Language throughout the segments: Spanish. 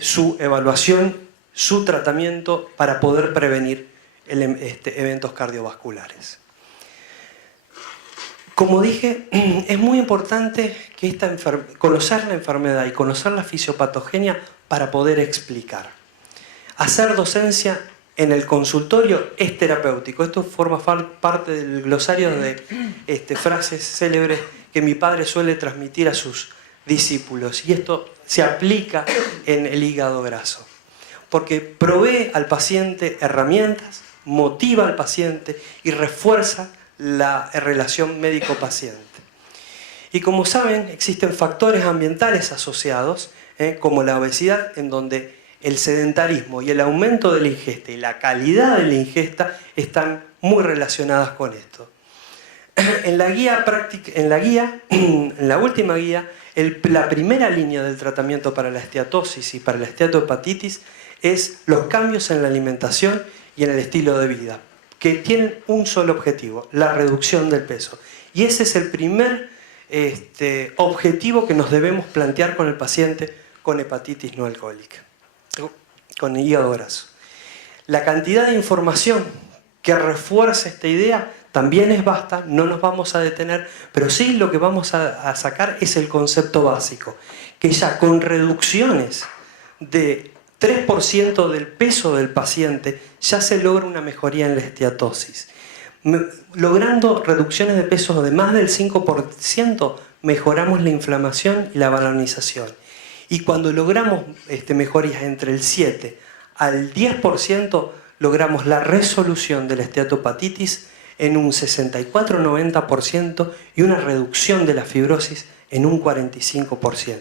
su evaluación, su tratamiento para poder prevenir eventos cardiovasculares. Como dije, es muy importante que conocer la enfermedad y conocer la fisiopatogenia para poder explicar. Hacer docencia en el consultorio es terapéutico. Esto forma parte del glosario de frases célebres que mi padre suele transmitir a sus discípulos. Y esto se aplica en el hígado graso. Porque provee al paciente herramientas, motiva al paciente y refuerza la relación médico-paciente. Y como saben, existen factores ambientales asociados, como la obesidad, en donde el sedentarismo y el aumento de la ingesta y la calidad de la ingesta están muy relacionadas con esto. En la última guía, la primera línea del tratamiento para la esteatosis y para la esteatohepatitis es los cambios en la alimentación y en el estilo de vida, que tienen un solo objetivo, la reducción del peso. Y ese es el primer objetivo que nos debemos plantear con el paciente con hepatitis no alcohólica, con el hígado graso. La cantidad de información que refuerza esta idea también es vasta, no nos vamos a detener, pero sí lo que vamos a sacar es el concepto básico, que ya con reducciones de 3% del peso del paciente ya se logra una mejoría en la esteatosis. Logrando reducciones de peso de más del 5%, mejoramos la inflamación y la balanización. Y cuando logramos mejorías entre el 7 al 10%, logramos la resolución de la esteatohepatitis en un 64-90% y una reducción de la fibrosis en un 45%.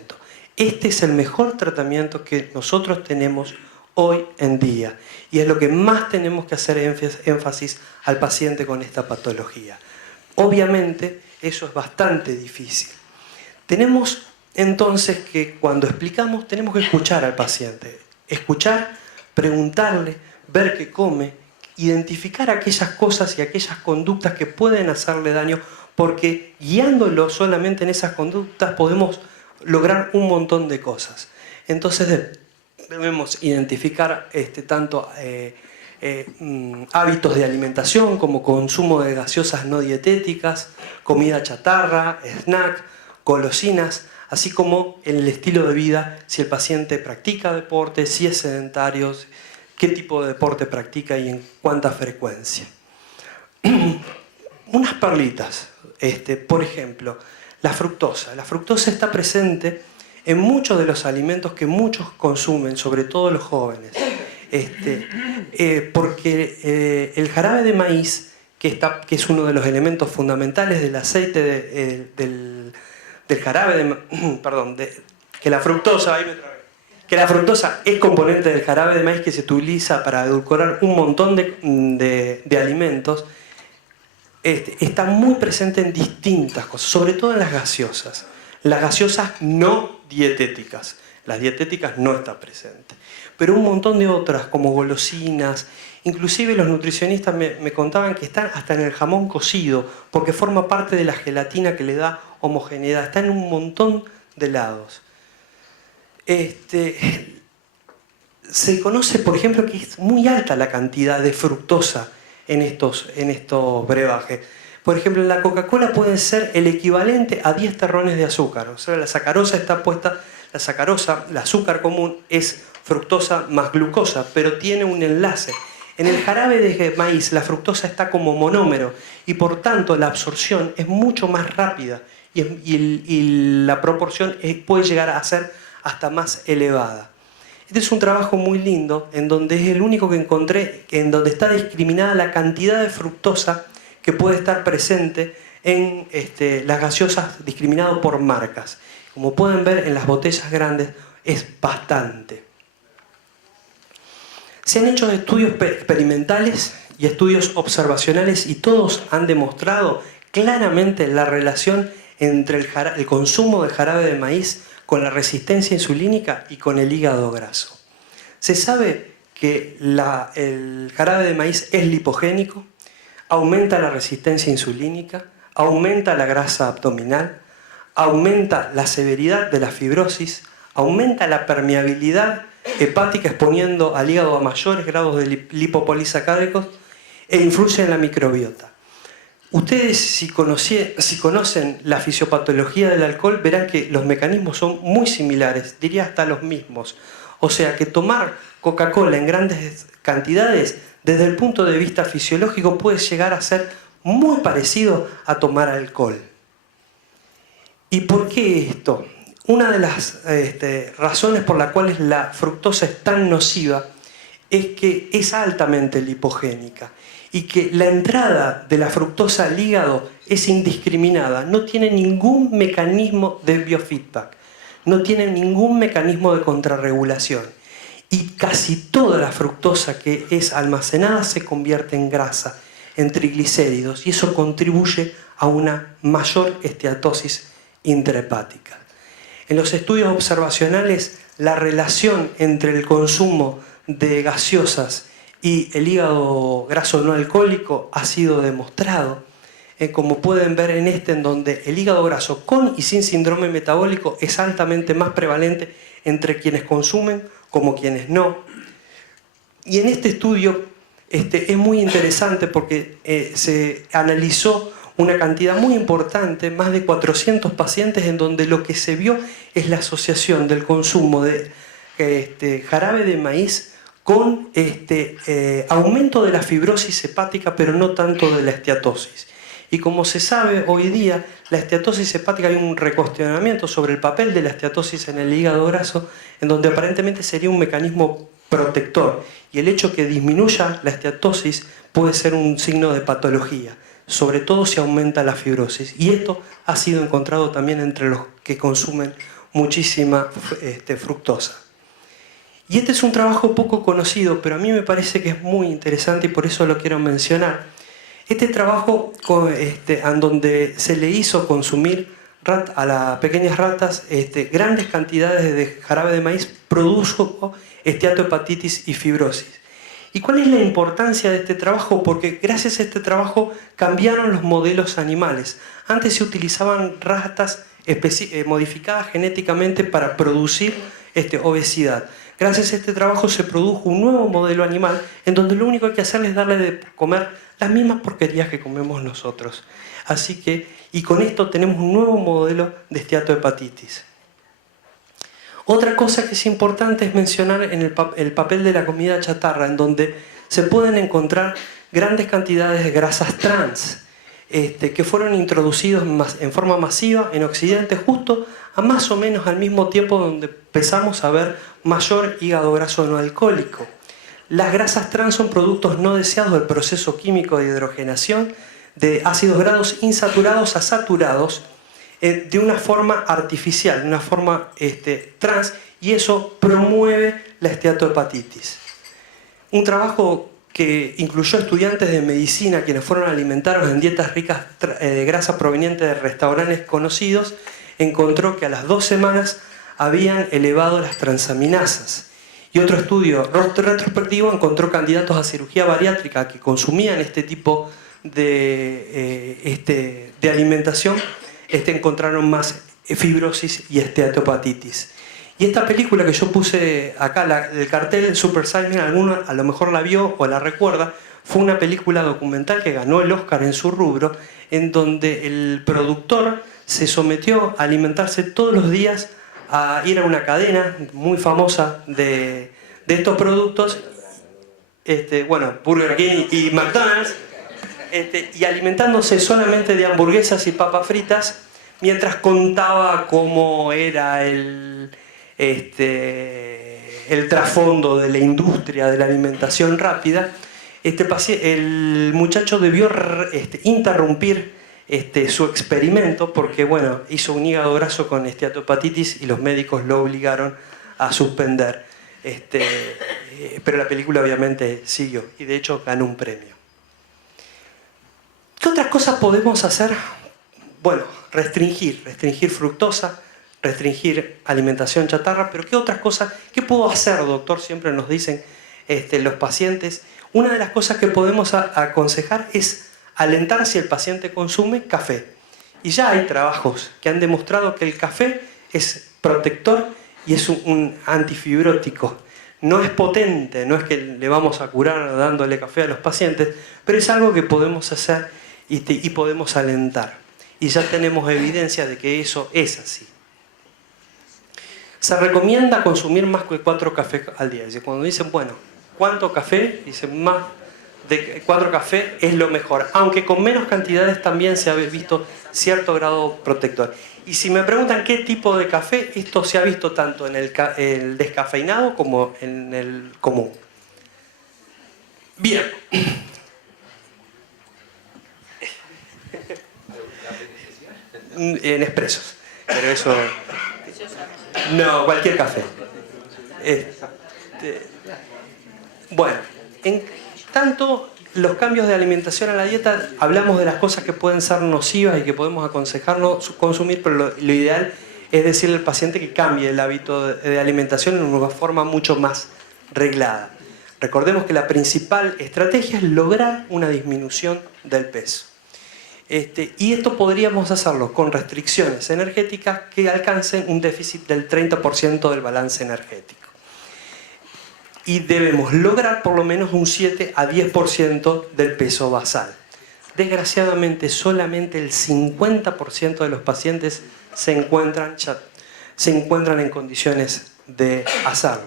Este es el mejor tratamiento que nosotros tenemos hoy en día y es lo que más tenemos que hacer énfasis al paciente con esta patología. Obviamente eso es bastante difícil. Tenemos entonces que cuando explicamos tenemos que escuchar al paciente, escuchar, preguntarle, ver qué come, identificar aquellas cosas y aquellas conductas que pueden hacerle daño, porque guiándolo solamente en esas conductas podemos lograr un montón de cosas. Entonces debemos identificar tanto hábitos de alimentación como consumo de gaseosas no dietéticas, comida chatarra, snack, golosinas, así como en el estilo de vida, si el paciente practica deporte, si es sedentario, qué tipo de deporte practica y en cuánta frecuencia. Unas perlitas, por ejemplo, la fructosa. La fructosa está presente en muchos de los alimentos que muchos consumen, sobre todo los jóvenes. Porque el jarabe de maíz, que es uno de los elementos fundamentales del aceite del jarabe que la fructosa es componente del jarabe de maíz que se utiliza para edulcorar un montón de alimentos, está muy presente en distintas cosas, sobre todo en las gaseosas no dietéticas. Las dietéticas no está presente, pero un montón de otras como golosinas, inclusive los nutricionistas me contaban que están hasta en el jamón cocido porque forma parte de la gelatina que le da homogeneidad, está en un montón de lados. Se conoce, por ejemplo, que es muy alta la cantidad de fructosa en estos brebajes. Por ejemplo, en la Coca-Cola puede ser el equivalente a 10 terrones de azúcar. O sea, la sacarosa está puesta, el azúcar común es fructosa más glucosa, pero tiene un enlace. En el jarabe de maíz la fructosa está como monómero y por tanto la absorción es mucho más rápida y la proporción puede llegar a ser hasta más elevada. Este es un trabajo muy lindo en donde es el único que encontré en donde está discriminada la cantidad de fructosa que puede estar presente en las gaseosas, discriminado por marcas. Como pueden ver en las botellas grandes es bastante. Se han hecho estudios experimentales y estudios observacionales y todos han demostrado claramente la relación entre el consumo de jarabe de maíz con la resistencia insulínica y con el hígado graso. Se sabe que el jarabe de maíz es lipogénico, aumenta la resistencia insulínica, aumenta la grasa abdominal, aumenta la severidad de la fibrosis, aumenta la permeabilidad hepática exponiendo al hígado a mayores grados de lipopolisacáridos e influye en la microbiota. Ustedes, si conocen la fisiopatología del alcohol, verán que los mecanismos son muy similares, diría hasta los mismos. O sea que tomar Coca-Cola en grandes cantidades, desde el punto de vista fisiológico, puede llegar a ser muy parecido a tomar alcohol. ¿Y por qué esto? Una de las razones por las cuales la fructosa es tan nociva es que es altamente lipogénica y que la entrada de la fructosa al hígado es indiscriminada, no tiene ningún mecanismo de biofeedback, no tiene ningún mecanismo de contrarregulación y casi toda la fructosa que es almacenada se convierte en grasa, en triglicéridos, y eso contribuye a una mayor esteatosis intrahepática. En los estudios observacionales, la relación entre el consumo de gaseosas y el hígado graso no alcohólico ha sido demostrado, como pueden ver en donde el hígado graso con y sin síndrome metabólico es altamente más prevalente entre quienes consumen como quienes no. Y en este estudio es muy interesante porque se analizó una cantidad muy importante, más de 400 pacientes, en donde lo que se vio es la asociación del consumo de jarabe de maíz con aumento de la fibrosis hepática, pero no tanto de la esteatosis. Y como se sabe hoy día, la esteatosis hepática, hay un recuestionamiento sobre el papel de la esteatosis en el hígado graso, en donde aparentemente sería un mecanismo protector. Y el hecho que disminuya la esteatosis puede ser un signo de patología, sobre todo si aumenta la fibrosis. Y esto ha sido encontrado también entre los que consumen muchísima fructosa. Y este es un trabajo poco conocido, pero a mí me parece que es muy interesante y por eso lo quiero mencionar. Este trabajo en donde se le hizo consumir a las pequeñas ratas grandes cantidades de jarabe de maíz produjo esteatohepatitis y fibrosis. ¿Y cuál es la importancia de este trabajo? Porque gracias a este trabajo cambiaron los modelos animales. Antes se utilizaban ratas modificadas genéticamente para producir obesidad. Gracias a este trabajo se produjo un nuevo modelo animal en donde lo único que hay que hacer es darle de comer las mismas porquerías que comemos nosotros. Así que, y con esto tenemos un nuevo modelo de esteatohepatitis. Otra cosa que es importante es mencionar en el papel de la comida chatarra, en donde se pueden encontrar grandes cantidades de grasas trans, que fueron introducidos en forma masiva en Occidente justo a más o menos al mismo tiempo donde empezamos a ver mayor hígado graso no alcohólico. Las grasas trans son productos no deseados del proceso químico de hidrogenación de ácidos grasos insaturados a saturados de una forma artificial, de una forma trans, y eso promueve la esteatohepatitis. Un trabajo que incluyó estudiantes de medicina quienes fueron alimentados en dietas ricas de grasa proveniente de restaurantes conocidos, encontró que a las 2 semanas habían elevado las transaminasas. Y otro estudio retrospectivo encontró candidatos a cirugía bariátrica que consumían este tipo de alimentación, encontraron más fibrosis y esteatohepatitis. Y esta película que yo puse acá, el cartel Super Size Me, alguno a lo mejor la vio o la recuerda, fue una película documental que ganó el Oscar en su rubro, en donde el productor se sometió a alimentarse todos los días, a ir a una cadena muy famosa de estos productos, Burger King y McDonald's, y alimentándose solamente de hamburguesas y papas fritas, mientras contaba cómo era el trasfondo de la industria de la alimentación rápida. El muchacho debió interrumpir su experimento porque hizo un hígado graso con esteatohepatitis y los médicos lo obligaron a suspender. Pero la película obviamente siguió y de hecho ganó un premio. ¿Qué otras cosas podemos hacer? Bueno, restringir fructosa, restringir alimentación chatarra, pero ¿qué otras cosas? ¿Qué puedo hacer, doctor? Siempre nos dicen los pacientes. Una de las cosas que podemos aconsejar es alentar si el paciente consume café. Y ya hay trabajos que han demostrado que el café es protector y es un antifibrótico. No es potente, no es que le vamos a curar dándole café a los pacientes, pero es algo que podemos hacer y podemos alentar. Y ya tenemos evidencia de que eso es así. Se recomienda consumir más de 4 cafés al día. Cuando dicen, bueno, ¿cuánto café? Dicen, más de 4 cafés es lo mejor. Aunque con menos cantidades también se ha visto cierto grado protector. Y si me preguntan qué tipo de café, esto se ha visto tanto en el descafeinado como en el común. Bien. En expresos. Pero eso... No, cualquier café. Bueno, en tanto los cambios de alimentación a la dieta, hablamos de las cosas que pueden ser nocivas y que podemos aconsejarnos consumir, pero lo ideal es decirle al paciente que cambie el hábito de alimentación en una forma mucho más reglada. Recordemos que la principal estrategia es lograr una disminución del peso. Y esto podríamos hacerlo con restricciones energéticas que alcancen un déficit del 30% del balance energético. Y debemos lograr por lo menos un 7 a 10% del peso basal. Desgraciadamente, solamente el 50% de los pacientes se encuentran en condiciones de hacerlo.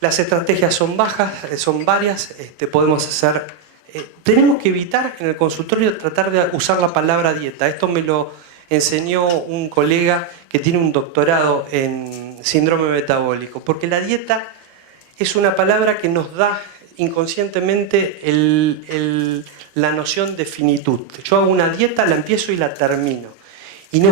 Las estrategias son varias, podemos hacer... tenemos que evitar en el consultorio tratar de usar la palabra dieta. Esto me lo enseñó un colega que tiene un doctorado en síndrome metabólico, porque la dieta es una palabra que nos da inconscientemente la noción de finitud. Yo hago una dieta, la empiezo y la termino. Y no